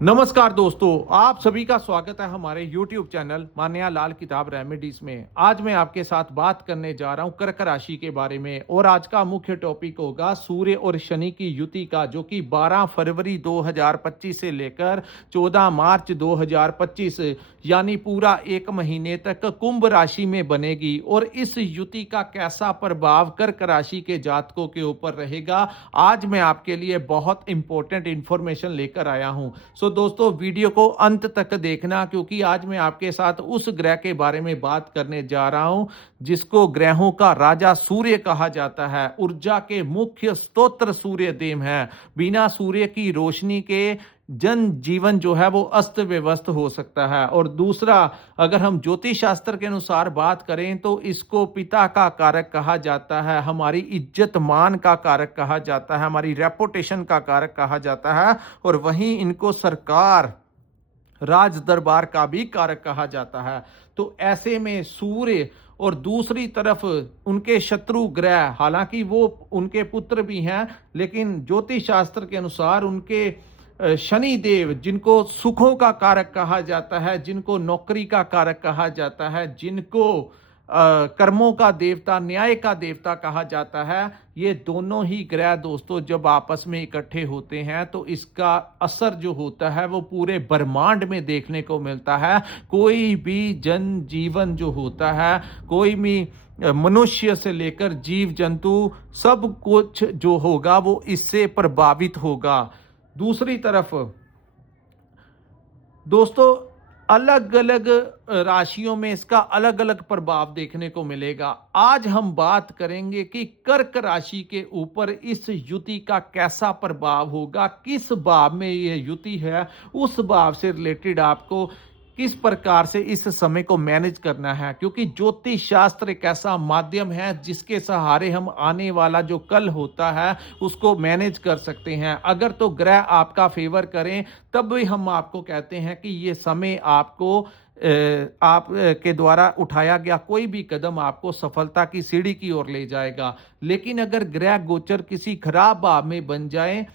नमस्कार दोस्तों, आप सभी का स्वागत है हमारे YouTube चैनल मान्या लाल किताब रेमेडीज में। आज मैं आपके साथ बात करने जा रहा हूं कर्क राशि के बारे में और आज का मुख्य टॉपिक होगा सूर्य और शनि की युति का, जो कि 12 फरवरी 2025 से लेकर 14 मार्च 2025 यानी पूरा एक महीने तक कुंभ राशि में बनेगी। और इस युति का कैसा प्रभाव कर्क राशि के जातकों के ऊपर रहेगा, आज मैं आपके लिए बहुत इंपॉर्टेंट इंफॉर्मेशन लेकर आया हूं। तो दोस्तों, वीडियो को अंत तक देखना, क्योंकि आज मैं आपके साथ उस ग्रह के बारे में बात करने जा रहा हूं जिसको ग्रहों का राजा सूर्य कहा जाता है। ऊर्जा के मुख्य स्तोत्र सूर्य देव है। बिना सूर्य की रोशनी के जन जीवन जो है वो अस्त व्यस्त हो सकता है। और दूसरा, अगर हम ज्योतिष शास्त्र के अनुसार बात करें तो इसको पिता का कारक कहा जाता है, हमारी इज्जत मान का कारक कहा जाता है, हमारी रेपुटेशन का कारक कहा जाता है। और वहीं इनको सरकार, राज दरबार का भी कारक कहा जाता है। तो ऐसे में सूर्य और दूसरी तरफ उनके शत्रु ग्रह, हालांकि वो उनके पुत्र भी हैं, लेकिन ज्योतिष शास्त्र के अनुसार उनके शनि देव, जिनको सुखों का कारक कहा जाता है, जिनको नौकरी का कारक कहा जाता है, जिनको कर्मों का देवता, न्याय का देवता कहा जाता है, ये दोनों ही ग्रह दोस्तों जब आपस में इकट्ठे होते हैं तो इसका असर जो होता है वो पूरे ब्रह्मांड में देखने को मिलता है। कोई भी जन जीवन जो होता है, कोई भी मनुष्य से लेकर जीव जंतु, सब कुछ जो होगा वो इससे प्रभावित होगा। दूसरी तरफ दोस्तों, अलग अलग राशियों में इसका अलग अलग प्रभाव देखने को मिलेगा। आज हम बात करेंगे कि कर्क राशि के ऊपर इस युति का कैसा प्रभाव होगा, किस भाव में यह युति है, उस भाव से रिलेटेड आपको किस प्रकार से इस समय को मैनेज करना है। क्योंकि ज्योतिष शास्त्र एक ऐसा माध्यम है जिसके सहारे हम आने वाला जो कल होता है उसको मैनेज कर सकते हैं। अगर तो ग्रह आपका फेवर करें तब भी हम आपको कहते हैं कि ये समय आपको आप के द्वारा उठाया गया कोई भी कदम आपको सफलता की सीढ़ी की ओर ले जाएगा। लेकिन अगर ग्रह गोचर किसी खराब भाव में बन जाए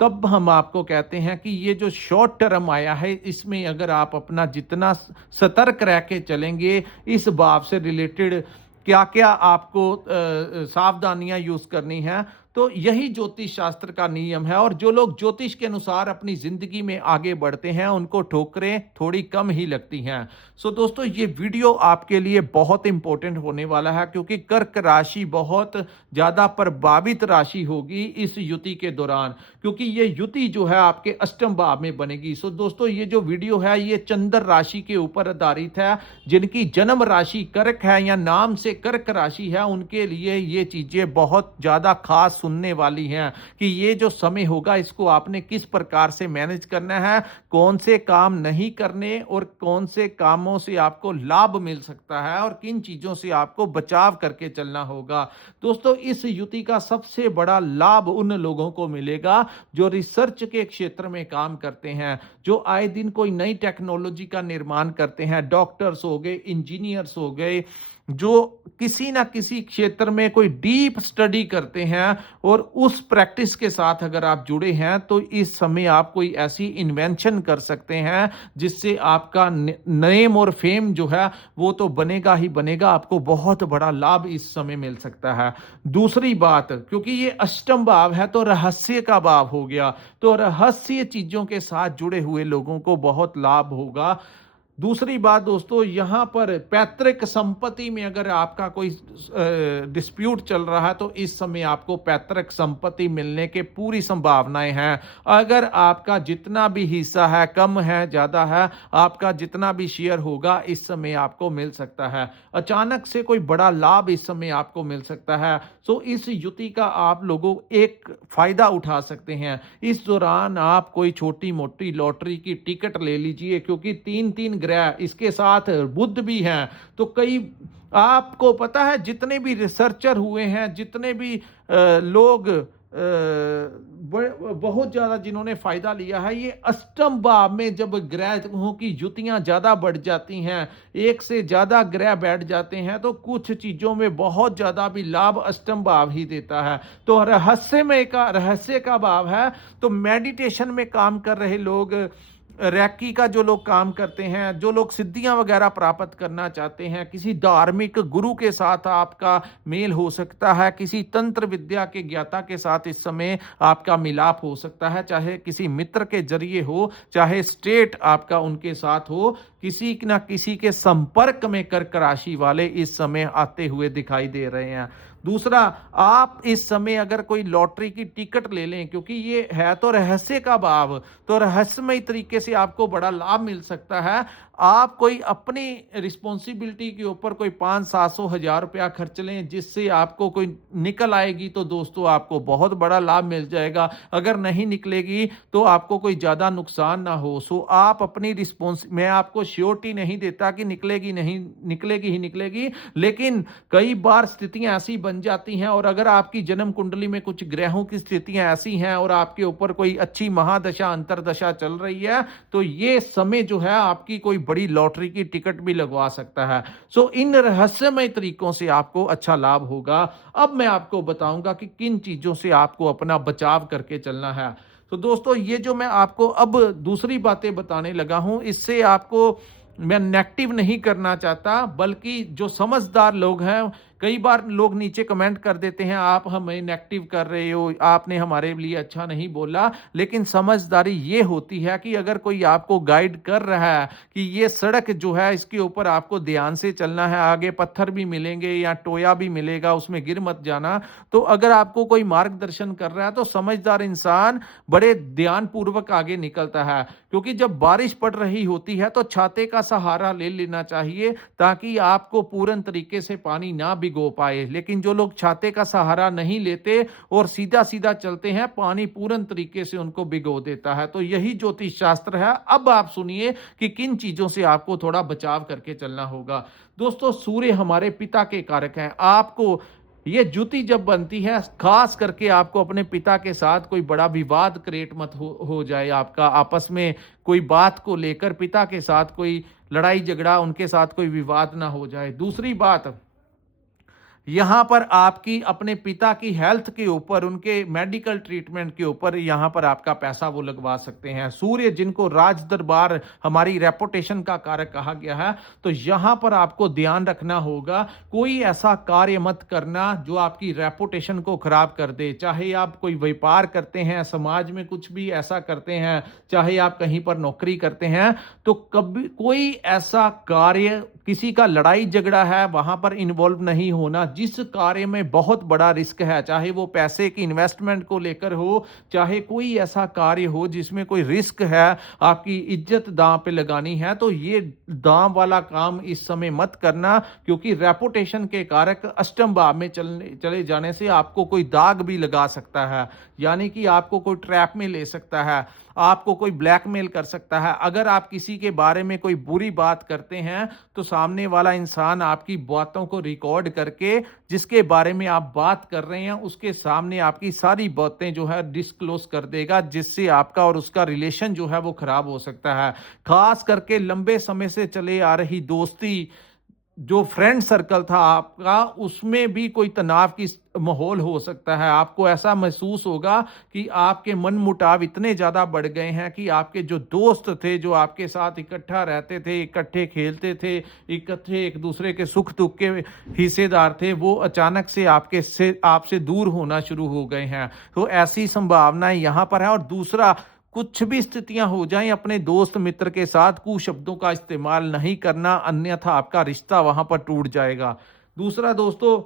तब हम आपको कहते हैं कि ये जो शॉर्ट टर्म आया है, इसमें अगर आप अपना जितना सतर्क रह के चलेंगे, इस भाव से रिलेटेड क्या क्या आपको सावधानियां यूज करनी है, तो यही ज्योतिष शास्त्र का नियम है। और जो लोग ज्योतिष के अनुसार अपनी जिंदगी में आगे बढ़ते हैं उनको ठोकरें थोड़ी कम ही लगती हैं। सो दोस्तों, ये वीडियो आपके लिए बहुत इंपॉर्टेंट होने वाला है, क्योंकि कर्क राशि बहुत ज्यादा प्रभावित राशि होगी इस युति के दौरान, क्योंकि ये युति जो है आपके अष्टम भाव में बनेगी। सो दोस्तों, ये जो वीडियो है ये चंद्र राशि के ऊपर आधारित है। जिनकी जन्म राशि कर्क है या नाम से कर्क राशि है, उनके लिए ये चीजें बहुत ज्यादा खास सुनने वाली हैं कि ये जो समय होगा इसको आपने किस प्रकार से मैनेज करना है, कौन से काम नहीं करने और कौन से कामों से आपको लाभ मिल सकता है और किन चीजों से आपको बचाव करके चलना होगा। दोस्तों, इस युति का सबसे बड़ा लाभ उन लोगों को मिलेगा जो रिसर्च के क्षेत्र में काम करते हैं, जो आए दिन कोई नई टेक्नोलॉजी का निर्माण करते हैं। डॉक्टर्स हो गए, इंजीनियर्स हो गए, जो किसी ना किसी क्षेत्र में कोई डीप स्टडी करते हैं और उस प्रैक्टिस के साथ अगर आप जुड़े हैं तो इस समय आप कोई ऐसी इन्वेंशन कर सकते हैं जिससे आपका नेम और फेम जो है वो तो बनेगा ही बनेगा, आपको बहुत बड़ा लाभ इस समय मिल सकता है। दूसरी बात, क्योंकि ये अष्टम भाव है तो रहस्य का भाव हो गया, तो रहस्य चीजों के साथ जुड़े हुए लोगों को बहुत लाभ होगा। दूसरी बात दोस्तों, यहां पर पैतृक संपत्ति में अगर आपका कोई डिस्प्यूट चल रहा है तो इस समय आपको पैतृक संपत्ति मिलने के पूरी संभावनाएं हैं। अगर आपका जितना भी हिस्सा है, कम है ज्यादा है, आपका जितना भी शेयर होगा इस समय आपको मिल सकता है। अचानक से कोई बड़ा लाभ इस समय आपको मिल सकता है। सो इस युति का आप लोगों एक फायदा उठा सकते हैं। इस दौरान आप कोई छोटी मोटी लॉटरी की टिकट ले लीजिए, क्योंकि तीन तीन ग्रह इसके साथ बुध भी हैं। तो कई आपको पता है जितने भी रिसर्चर हुए हैं, जितने भी लोग बहुत ज्यादा जिन्होंने फायदा लिया है, ये अष्टम भाव में जब ग्रहों की युतियां ज्यादा बढ़ जाती हैं, एक से ज्यादा ग्रह बैठ जाते हैं, तो कुछ चीजों में बहुत ज्यादा भी लाभ अष्टम भाव ही देता है। तो रहस्य का भाव है। तो मेडिटेशन में काम कर रहे लोग, रैकी का जो लोग काम करते हैं, जो लोग सिद्धियाँ वगैरह प्राप्त करना चाहते हैं, किसी धार्मिक गुरु के साथ आपका मेल हो सकता है, किसी तंत्र विद्या के ज्ञाता के साथ इस समय आपका मिलाप हो सकता है, चाहे किसी मित्र के ज़रिए हो, चाहे स्ट्रेट आपका उनके साथ हो, किसी न किसी के संपर्क में कर्क राशि वाले इस समय आते हुए दिखाई दे रहे हैं। दूसरा, आप इस समय अगर कोई लॉटरी की टिकट ले लें, क्योंकि ये है तो रहस्य का भाव, तो रहस्यमय तरीके से आपको बड़ा लाभ मिल सकता है। आप कोई अपनी रिस्पॉन्सिबिलिटी के ऊपर कोई 500-700 हज़ार रुपया खर्च लें, जिससे आपको कोई निकल आएगी तो दोस्तों आपको बहुत बड़ा लाभ मिल जाएगा। अगर नहीं निकलेगी तो आपको कोई ज़्यादा नुकसान ना हो। सो आप अपनी मैं आपको श्योरिटी नहीं देता कि निकलेगी नहीं, निकलेगी ही निकलेगी, लेकिन कई बार स्थितियाँ ऐसी बन जाती हैं, और अगर आपकी जन्म कुंडली में कुछ ग्रहों की स्थितियाँ ऐसी हैं और आपके ऊपर कोई अच्छी महादशा अंतरदशा चल रही है, तो ये समय जो है आपकी कोई बड़ी लॉटरी की टिकट भी लगवा सकता है। सो इन रहस्यमय तरीकों से आपको अच्छा लाभ होगा। अब मैं आपको बताऊंगा कि किन चीजों से आपको अपना बचाव करके चलना है। तो दोस्तों, ये जो मैं आपको अब दूसरी बातें बताने लगा हूं, इससे आपको मैं नेगेटिव नहीं करना चाहता, बल्कि जो समझदार लोग हैं, कई बार लोग नीचे कमेंट कर देते हैं, आप हमें नेगेटिव कर रहे हो, आपने हमारे लिए अच्छा नहीं बोला। लेकिन समझदारी ये होती है कि अगर कोई आपको गाइड कर रहा है कि ये सड़क जो है इसके ऊपर आपको ध्यान से चलना है, आगे पत्थर भी मिलेंगे या टोया भी मिलेगा, उसमें गिर मत जाना। तो अगर आपको कोई मार्गदर्शन कर रहा है तो समझदार इंसान बड़े ध्यान पूर्वक आगे निकलता है, क्योंकि जब बारिश पड़ रही होती है तो छाते का सहारा ले लेना चाहिए, ताकि आपको पूर्ण तरीके से पानी ना भिगो पाए। लेकिन जो लोग छाते का सहारा नहीं लेते और सीधा सीधा चलते हैं, पानी पूर्ण तरीके से उनको भिगो देता है। तो यही ज्योतिष शास्त्र है। अब आप सुनिए कि किन चीजों से आपको थोड़ा बचाव करके चलना होगा। दोस्तों, सूर्य हमारे पिता के कारक हैं। आपको ये जुति जब बनती है, खास करके आपको अपने पिता के साथ कोई बड़ा विवाद क्रिएट मत हो जाए, आपका आपस में कोई बात को लेकर पिता के साथ कोई लड़ाई झगड़ा, उनके साथ कोई विवाद ना हो जाए। दूसरी बात, यहाँ पर आपकी अपने पिता की हेल्थ के ऊपर, उनके मेडिकल ट्रीटमेंट के ऊपर यहाँ पर आपका पैसा वो लगवा सकते हैं। सूर्य जिनको राज दरबार, हमारी रेपुटेशन का कारक कहा गया है, तो यहाँ पर आपको ध्यान रखना होगा, कोई ऐसा कार्य मत करना जो आपकी रेपुटेशन को खराब कर दे। चाहे आप कोई व्यापार करते हैं, समाज में कुछ भी ऐसा करते हैं, चाहे आप कहीं पर नौकरी करते हैं, तो कभी कोई ऐसा कार्य, किसी का लड़ाई झगड़ा है, वहां पर इन्वॉल्व नहीं होना जिस कार्य में बहुत बड़ा रिस्क है। चाहे वो पैसे की इन्वेस्टमेंट को लेकर हो, चाहे कोई ऐसा कार्य हो जिसमें कोई रिस्क है, आपकी इज्जत दांव पे लगानी है, तो ये दांव वाला काम इस समय मत करना, क्योंकि रेपुटेशन के कारक अष्टम भाव में चले जाने से आपको कोई दाग भी लगा सकता है, यानी कि आपको कोई ट्रैप में ले सकता है, आपको कोई ब्लैकमेल कर सकता है। अगर आप किसी के बारे में कोई बुरी बात करते हैं, तो सामने वाला इंसान आपकी बातों को रिकॉर्ड करके, जिसके बारे में आप बात कर रहे हैं, उसके सामने आपकी सारी बातें जो है डिस्क्लोज कर देगा, जिससे आपका और उसका रिलेशन जो है वो खराब हो सकता है। खास करके लंबे समय से चले आ रही दोस्ती, जो फ्रेंड सर्कल था आपका, उसमें भी कोई तनाव की माहौल हो सकता है। आपको ऐसा महसूस होगा कि आपके मन मुटाव इतने ज़्यादा बढ़ गए हैं कि आपके जो दोस्त थे, जो आपके साथ इकट्ठा रहते थे, इकट्ठे खेलते थे, इकट्ठे एक दूसरे के सुख दुख के हिस्सेदार थे, वो अचानक से आपसे दूर होना शुरू हो गए हैं। तो ऐसी संभावनाएं यहाँ पर है। और दूसरा, कुछ भी स्थितियां हो जाएं, अपने दोस्त मित्र के साथ कुशब्दों का इस्तेमाल नहीं करना, अन्यथा आपका रिश्ता वहां पर टूट जाएगा। दूसरा दोस्तों,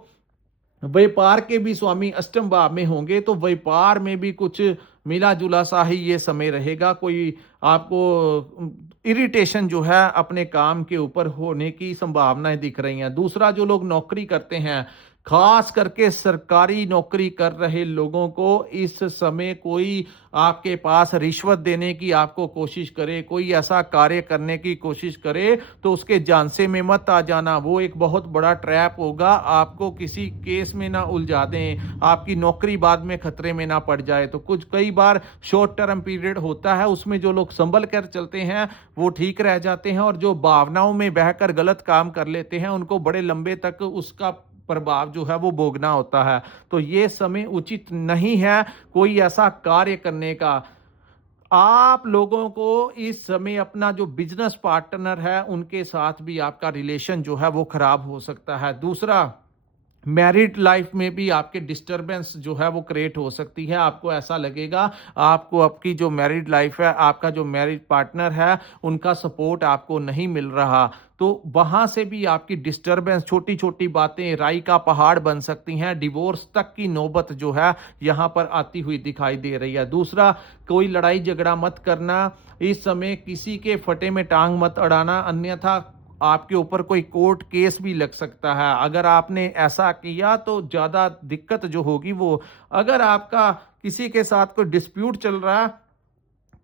व्यापार के भी स्वामी अष्टम भाव में होंगे, तो व्यापार में भी कुछ मिला जुला सा ही ये समय रहेगा। कोई आपको इरिटेशन जो है अपने काम के ऊपर होने की संभावनाएं दिख रही हैं। दूसरा, जो लोग नौकरी करते हैं, खास करके सरकारी नौकरी कर रहे लोगों को इस समय कोई आपके पास रिश्वत देने की आपको कोशिश करे, कोई ऐसा कार्य करने की कोशिश करे, तो उसके झांसे में मत आ जाना। वो एक बहुत बड़ा ट्रैप होगा, आपको किसी केस में ना उलझा दें, आपकी नौकरी बाद में खतरे में ना पड़ जाए। तो कुछ कई बार शॉर्ट टर्म पीरियड होता है, उसमें जो लोग संभल कर चलते हैं वो ठीक रह जाते हैं, और जो भावनाओं में बहकर गलत काम कर लेते हैं उनको बड़े लंबे तक उसका प्रभाव जो है वो भोगना होता है। तो ये समय उचित नहीं है कोई ऐसा कार्य करने का। आप लोगों को इस समय अपना जो बिज़नेस पार्टनर है, उनके साथ भी आपका रिलेशन जो है वो खराब हो सकता है। दूसरा, मैरिड लाइफ में भी आपके डिस्टरबेंस जो है वो क्रिएट हो सकती है। आपको ऐसा लगेगा, आपको आपकी जो मैरिड लाइफ है, आपका जो मैरिज पार्टनर है, उनका सपोर्ट आपको नहीं मिल रहा। तो वहाँ से भी आपकी डिस्टरबेंस, छोटी-छोटी बातें राई का पहाड़ बन सकती हैं। डिवोर्स तक की नौबत जो है यहाँ पर आती हुई दिखाई दे रही है। दूसरा, कोई लड़ाई झगड़ा मत करना। इस समय किसी के फटे में टाँग मत अड़ाना, अन्यथा आपके ऊपर कोई कोर्ट केस भी लग सकता है। अगर आपने ऐसा किया तो ज़्यादा दिक्कत जो होगी वो, अगर आपका किसी के साथ कोई डिस्प्यूट चल रहा है,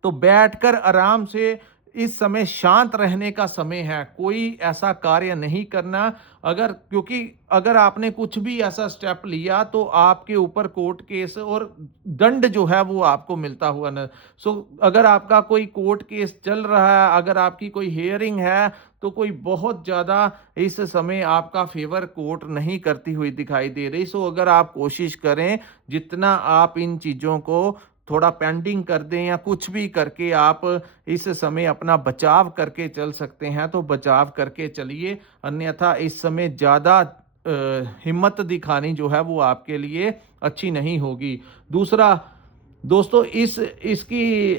तो बैठकर आराम से इस समय शांत रहने का समय है। कोई ऐसा कार्य नहीं करना, अगर क्योंकि अगर आपने कुछ भी ऐसा स्टेप लिया तो आपके ऊपर कोर्ट केस और दंड जो है वो आपको मिलता हुआ न। सो अगर आपका कोई कोर्ट केस चल रहा है, अगर आपकी कोई हियरिंग है, तो कोई बहुत ज़्यादा इस समय आपका फेवर कोर्ट नहीं करती हुई दिखाई दे रही। सो अगर आप कोशिश करें, जितना आप इन चीज़ों को थोड़ा पेंडिंग कर दें या कुछ भी करके आप इस समय अपना बचाव करके चल सकते हैं, तो बचाव करके चलिए। अन्यथा इस समय ज़्यादा हिम्मत दिखानी जो है वो आपके लिए अच्छी नहीं होगी। दूसरा, दोस्तों इस इसकी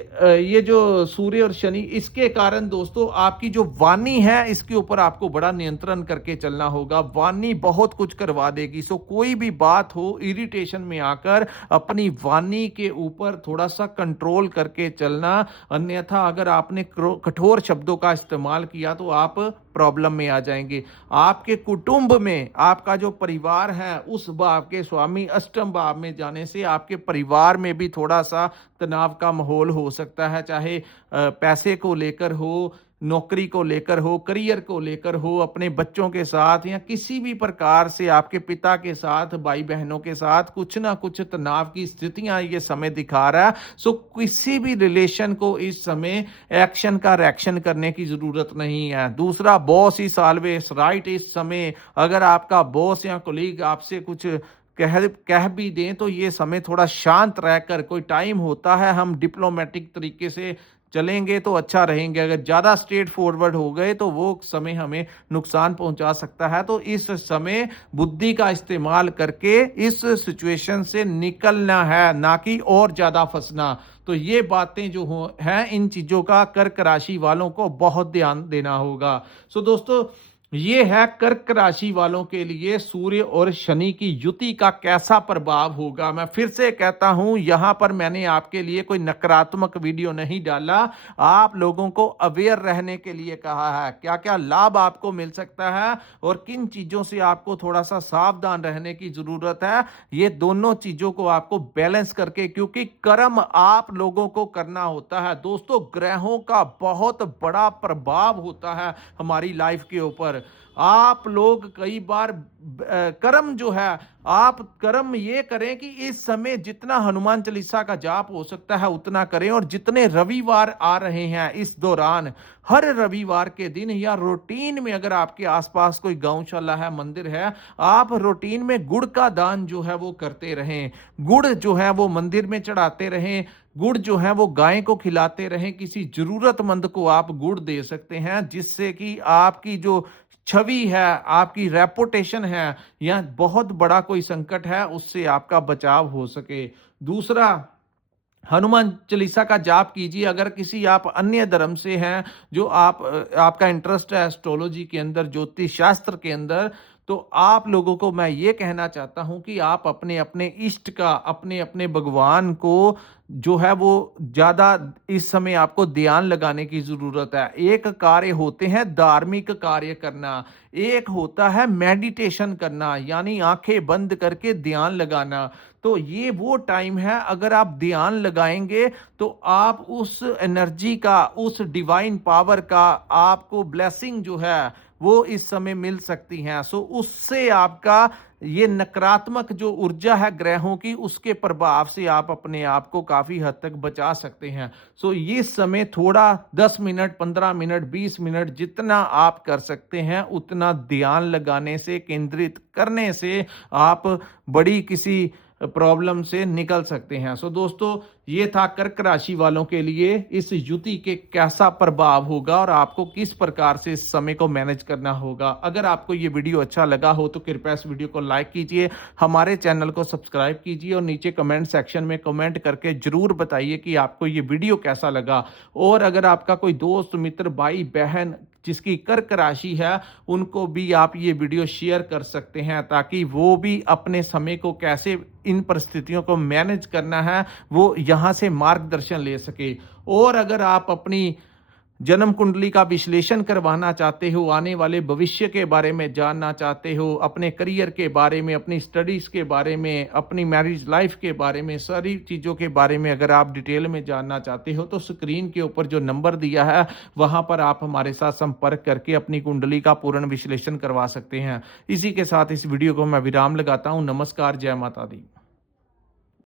ये जो सूर्य और शनि, इसके कारण दोस्तों आपकी जो वाणी है, इसके ऊपर आपको बड़ा नियंत्रण करके चलना होगा। वाणी बहुत कुछ करवा देगी। सो कोई भी बात हो, इरिटेशन में आकर अपनी वाणी के ऊपर थोड़ा-सा कंट्रोल करके चलना। अन्यथा अगर आपने कठोर शब्दों का इस्तेमाल किया तो आप प्रॉब्लम में आ जाएँगे। आपके कुटुंब में आपका जो परिवार है, उस भाव के स्वामी अष्टम भाव में जाने से आपके परिवार में भी थोड़ा-सा तनाव का माहौल हो सकता है, चाहे पैसे को लेकर हो, नौकरी को लेकर हो, करियर को लेकर हो, अपने बच्चों के साथ या किसी भी प्रकार से आपके पिता के साथ, भाई-बहनों के साथ कुछ ना कुछ तनाव की स्थितियाँ ये समय दिखा रहा है। सो किसी भी रिलेशन को इस समय एक्शन का रिएक्शन करने की ज़रूरत नहीं है। दूसरा, बॉस इज़ ऑलवेज़ राइट। इस समय अगर आपका बॉस या कलीग आपसे कुछ कह कह भी दें, तो ये समय थोड़ा शांत रहकर, कोई टाइम होता है हम डिप्लोमैटिक तरीके से चलेंगे तो अच्छा रहेंगे। अगर ज़्यादा स्ट्रेट फॉरवर्ड हो गए तो वो समय हमें नुकसान पहुंचा सकता है। तो इस समय बुद्धि का इस्तेमाल करके इस सिचुएशन से निकलना है, ना कि और ज़्यादा फंसना। तो ये बातें जो हो हैं, इन चीज़ों का कर्क राशि वालों को बहुत ध्यान देना होगा। सो दोस्तों, ये है कर्क राशि वालों के लिए सूर्य और शनि की युति का कैसा प्रभाव होगा। मैं फिर से कहता हूं, यहां पर मैंने आपके लिए कोई नकारात्मक वीडियो नहीं डाला, आप लोगों को अवेयर रहने के लिए कहा है। क्या क्या लाभ आपको मिल सकता है और किन चीजों से आपको थोड़ा सा सावधान रहने की जरूरत है, ये दोनों चीजों को आपको बैलेंस करके, क्योंकि कर्म आप लोगों को करना होता है। दोस्तों, ग्रहों का बहुत बड़ा प्रभाव होता है हमारी लाइफ के ऊपर। आप लोग कई बार कर्म जो है, आप कर्म ये करें कि इस समय जितना हनुमान चालीसा का जाप हो सकता है उतना करें, और जितने रविवार आ रहे हैं इस दौरान, हर रविवार के दिन या रूटीन में, अगर आपके आसपास कोई गौशाला है, मंदिर है, आप रूटीन में गुड़ का दान जो है वो करते रहें। गुड़ जो है वो मंदिर में चढ़ाते रहें। गुड़ जो है वो गाय को खिलाते रहें। किसी जरूरतमंद को आप गुड़ दे सकते हैं, जिससे कि आपकी जो छवि है, आपकी रेपुटेशन है, या बहुत बड़ा कोई संकट है, उससे आपका बचाव हो सके। दूसरा, हनुमान चालीसा का जाप कीजिए। अगर किसी आप अन्य धर्म से हैं, जो आपका इंटरेस्ट है एस्ट्रोलॉजी के अंदर, ज्योतिष शास्त्र के अंदर, तो आप लोगों को मैं ये कहना चाहता हूं कि आप अपने अपने इष्ट का, अपने अपने भगवान को जो है वो ज़्यादा इस समय आपको ध्यान लगाने की ज़रूरत है। एक कार्य होते हैं धार्मिक कार्य करना, एक होता है मेडिटेशन करना, यानी आंखें बंद करके ध्यान लगाना। तो ये वो टाइम है, अगर आप ध्यान लगाएंगे तो आप उस एनर्जी का, उस डिवाइन पावर का आपको ब्लेसिंग जो है वो इस समय मिल सकती हैं। सो उससे आपका ये नकारात्मक जो ऊर्जा है ग्रहों की, उसके प्रभाव से आप अपने आप को काफ़ी हद तक बचा सकते हैं। सो ये समय थोड़ा 10 मिनट, 15 मिनट, 20 मिनट, जितना आप कर सकते हैं उतना ध्यान लगाने से, केंद्रित करने से आप बड़ी किसी प्रॉब्लम से निकल सकते हैं। सो दोस्तों, ये था कर्क राशि वालों के लिए इस युति के कैसा प्रभाव होगा और आपको किस प्रकार से इस समय को मैनेज करना होगा। अगर आपको ये वीडियो अच्छा लगा हो तो कृपया इस वीडियो को लाइक कीजिए, हमारे चैनल को सब्सक्राइब कीजिए और नीचे कमेंट सेक्शन में कमेंट करके जरूर बताइए कि आपको ये वीडियो कैसा लगा। और अगर आपका कोई दोस्त, मित्र, भाई, बहन जिसकी कर्क राशि है, उनको भी आप ये वीडियो शेयर कर सकते हैं ताकि वो भी अपने समय को कैसे इन परिस्थितियों को मैनेज करना है वो यहाँ से मार्गदर्शन ले सके। और अगर आप अपनी जन्म कुंडली का विश्लेषण करवाना चाहते हो, आने वाले भविष्य के बारे में जानना चाहते हो, अपने करियर के बारे में, अपनी स्टडीज के बारे में, अपनी मैरिज लाइफ के बारे में, सारी चीज़ों के बारे में अगर आप डिटेल में जानना चाहते हो तो स्क्रीन के ऊपर जो नंबर दिया है वहां पर आप हमारे साथ संपर्क करके अपनी कुंडली का पूर्ण विश्लेषण करवा सकते हैं। इसी के साथ इस वीडियो को मैं विराम लगाता हूं। नमस्कार, जय माता दी।